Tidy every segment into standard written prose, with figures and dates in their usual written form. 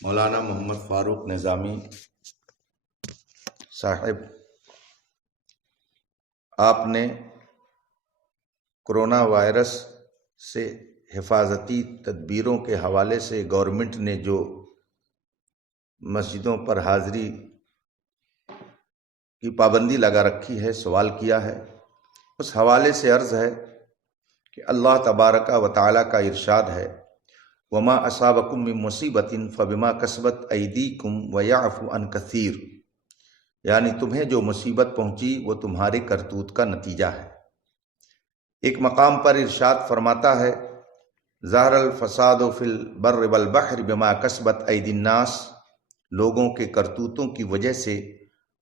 مولانا محمد فاروق نظامی صاحب، آپ نے کرونا وائرس سے حفاظتی تدبیروں کے حوالے سے گورنمنٹ نے جو مسجدوں پر حاضری کی پابندی لگا رکھی ہے، سوال کیا ہے۔ اس حوالے سے عرض ہے کہ اللہ تبارک و تعالیٰ کا ارشاد ہے، وما اصابکم من مصیبت فبما کسبت ایدیکم ویعفو عن کثیر، یعنی تمہیں جو مصیبت پہنچی وہ تمہارے کرتوت کا نتیجہ ہے۔ ایک مقام پر ارشاد فرماتا ہے، ظہر الفساد فی البر والبحر بما کسبت ایدی الناس، لوگوں کے کرتوتوں کی وجہ سے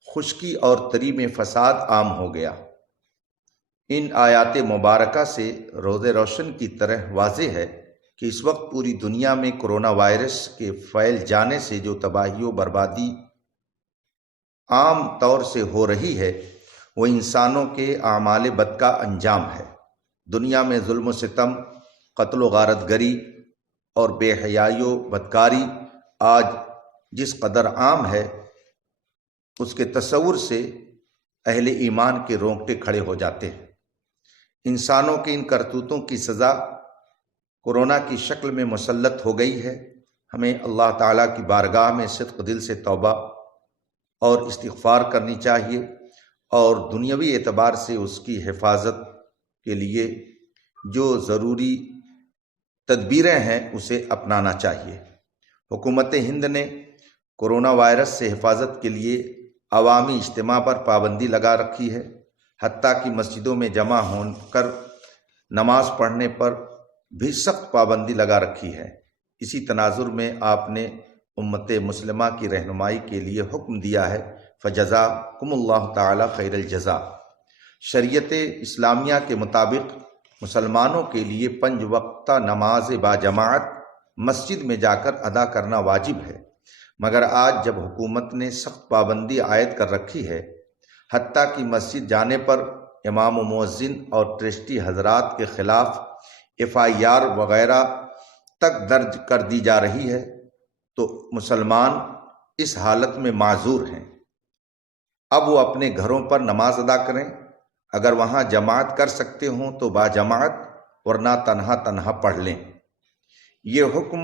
خشکی اور تری میں فساد عام ہو گیا۔ ان آیات مبارکہ سے روز روشن کی طرح واضح ہے کہ اس وقت پوری دنیا میں کرونا وائرس کے پھیل جانے سے جو تباہی و بربادی عام طور سے ہو رہی ہے، وہ انسانوں کے اعمال بد کا انجام ہے۔ دنیا میں ظلم و ستم، قتل و غارت گری اور بے حیائی و بدکاری آج جس قدر عام ہے، اس کے تصور سے اہل ایمان کے رونگٹے کھڑے ہو جاتے ہیں۔ انسانوں کے ان کرتوتوں کی سزا کورونا کی شکل میں مسلط ہو گئی ہے۔ ہمیں اللہ تعالیٰ کی بارگاہ میں صدق دل سے توبہ اور استغفار کرنی چاہیے، اور دنیاوی اعتبار سے اس کی حفاظت کے لیے جو ضروری تدبیریں ہیں اسے اپنانا چاہیے۔ حکومت ہند نے کرونا وائرس سے حفاظت کے لیے عوامی اجتماع پر پابندی لگا رکھی ہے، حتیٰ کہ مسجدوں میں جمع ہو کر نماز پڑھنے پر بھی سخت پابندی لگا رکھی ہے۔ اسی تناظر میں آپ نے امت مسلمہ کی رہنمائی کے لیے حکم دیا ہے، فجزاکم اللہ تعالی خیر الجزا۔ شریعت اسلامیہ کے مطابق مسلمانوں کے لیے 5 وقتہ نماز باجماعت مسجد میں جا کر ادا کرنا واجب ہے، مگر آج جب حکومت نے سخت پابندی عائد کر رکھی ہے، حتیٰ کہ مسجد جانے پر امام و مؤذن اور ٹرسٹی حضرات کے خلاف FIR وغیرہ تک درج کر دی جا رہی ہے، تو مسلمان اس حالت میں معذور ہیں۔ اب وہ اپنے گھروں پر نماز ادا کریں، اگر وہاں جماعت کر سکتے ہوں تو باجماعت، ورنہ تنہا تنہا پڑھ لیں۔ یہ حکم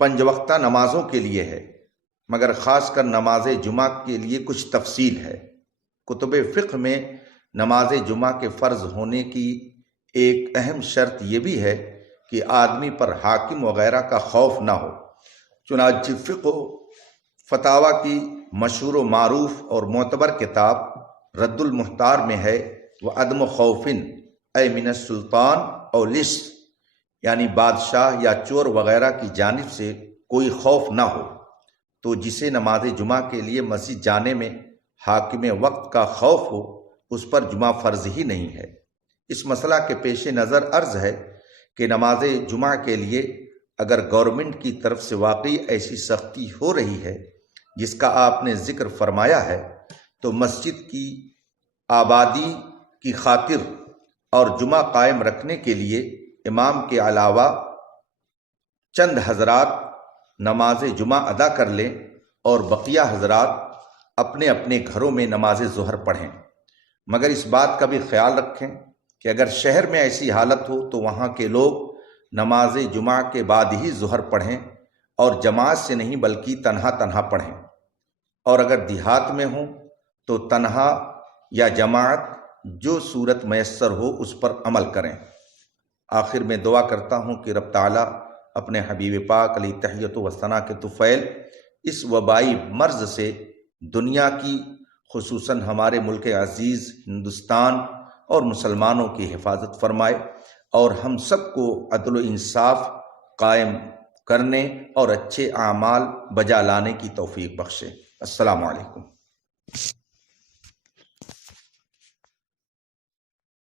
5 وقتہ نمازوں کے لیے ہے، مگر خاص کر نماز جمعہ کے لیے کچھ تفصیل ہے۔ کتب فقہ میں نماز جمعہ کے فرض ہونے کی ایک اہم شرط یہ بھی ہے کہ آدمی پر حاکم وغیرہ کا خوف نہ ہو۔ چنانچہ فقہ و فتاویٰ کی مشہور و معروف اور معتبر کتاب رد المحتار میں ہے، وعدم خوف اے من السلطان او لص، یعنی بادشاہ یا چور وغیرہ کی جانب سے کوئی خوف نہ ہو، تو جسے نماز جمعہ کے لیے مسجد جانے میں حاکم وقت کا خوف ہو، اس پر جمعہ فرض ہی نہیں ہے۔ اس مسئلہ کے پیش نظر عرض ہے کہ نماز جمعہ کے لیے اگر گورنمنٹ کی طرف سے واقعی ایسی سختی ہو رہی ہے جس کا آپ نے ذکر فرمایا ہے، تو مسجد کی آبادی کی خاطر اور جمعہ قائم رکھنے کے لیے امام کے علاوہ چند حضرات نماز جمعہ ادا کر لیں، اور بقیہ حضرات اپنے اپنے گھروں میں نماز ظہر پڑھیں۔ مگر اس بات کا بھی خیال رکھیں کہ اگر شہر میں ایسی حالت ہو تو وہاں کے لوگ نماز جمعہ کے بعد ہی ظہر پڑھیں، اور جماعت سے نہیں بلکہ تنہا تنہا پڑھیں، اور اگر دیہات میں ہوں تو تنہا یا جماعت، جو صورت میسر ہو اس پر عمل کریں۔ آخر میں دعا کرتا ہوں کہ رب تعالیٰ اپنے حبیب پاک علیہ تحیت و ثنا کے طفیل اس وبائی مرض سے دنیا کی، خصوصاً ہمارے ملک عزیز ہندوستان اور مسلمانوں کی حفاظت فرمائے، اور ہم سب کو عدل و انصاف قائم کرنے اور اچھے اعمال بجا لانے کی توفیق بخشے۔ السلام علیکم۔